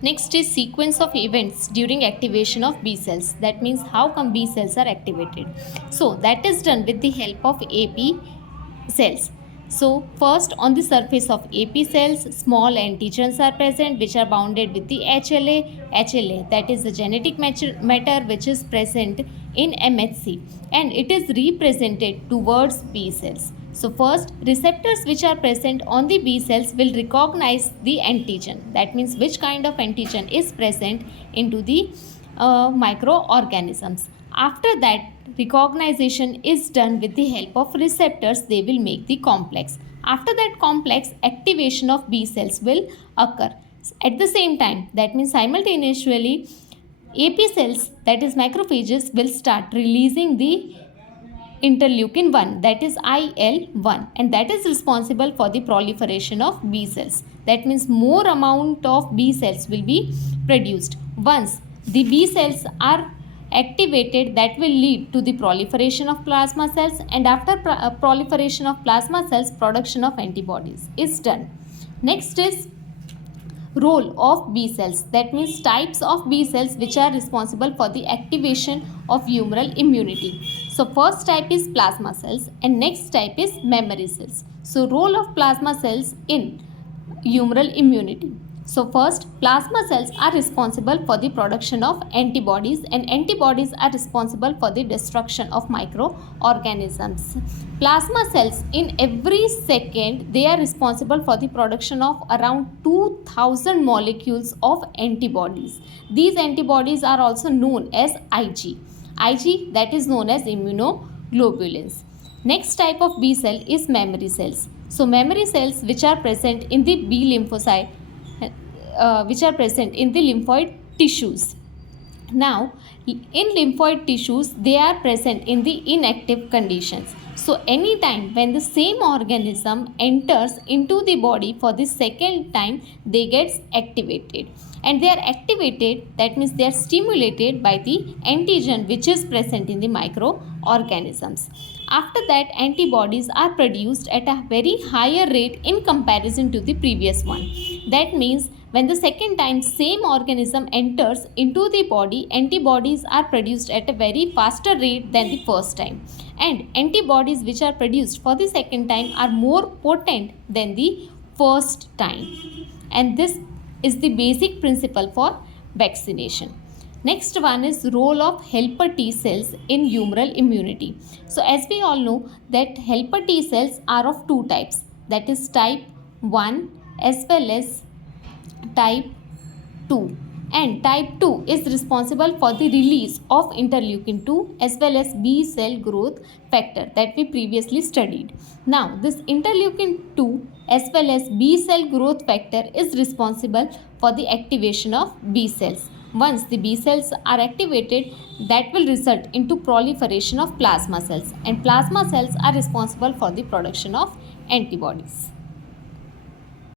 Next is sequence of events during activation of B cells. That means how come B cells are activated. So that is done with the help of AP cells. So first, on the surface of AP cells, small antigens are present which are bounded with the HLA, that is the genetic matter which is present in MHC, and it is represented towards B cells. So first, receptors which are present on the B cells will recognize the antigen. That means which kind of antigen is present into the microorganisms. After that, recognition is done with the help of receptors. They will make the complex. After that complex, activation of B cells will occur. At the same time, that means simultaneously, AP cells, that is macrophages, will start releasing the interleukin 1, that is IL-1, and that is responsible for the proliferation of B cells. That means more amount of B cells will be produced. Once the B cells are activated, that will lead to the proliferation of plasma cells, and after proliferation of plasma cells, production of antibodies is done. Next is role of B cells, that means types of B cells which are responsible for the activation of humoral immunity. So first type is plasma cells and next type is memory cells. So role of plasma cells in humoral immunity. So first, plasma cells are responsible for the production of antibodies, and antibodies are responsible for the destruction of microorganisms. Plasma cells, in every second, they are responsible for the production of around 2000 molecules of antibodies. These antibodies are also known as IG. IG, that is known as immunoglobulins. Next type of B cell is memory cells. So memory cells which are present in the B lymphocyte, which are present in the lymphoid tissues. Now, in lymphoid tissues, they are present in the inactive conditions. So, anytime when the same organism enters into the body for the second time, they get activated. And they are activated, that means they are stimulated by the antigen which is present in the microorganisms. After that, antibodies are produced at a very higher rate in comparison to the previous one. That means when the second time same organism enters into the body, antibodies are produced at a very faster rate than the first time. And antibodies which are produced for the second time are more potent than the first time. And this is the basic principle for vaccination. Next one is role of helper T cells in humoral immunity. So as we all know that helper T cells are of two types, that is type 1 as well as type 2, and type 2 is responsible for the release of interleukin 2 as well as B cell growth factor that we previously studied. Now this interleukin 2 as well as B cell growth factor is responsible for the activation of B cells. Once the B cells are activated, that will result into proliferation of plasma cells, and plasma cells are responsible for the production of antibodies.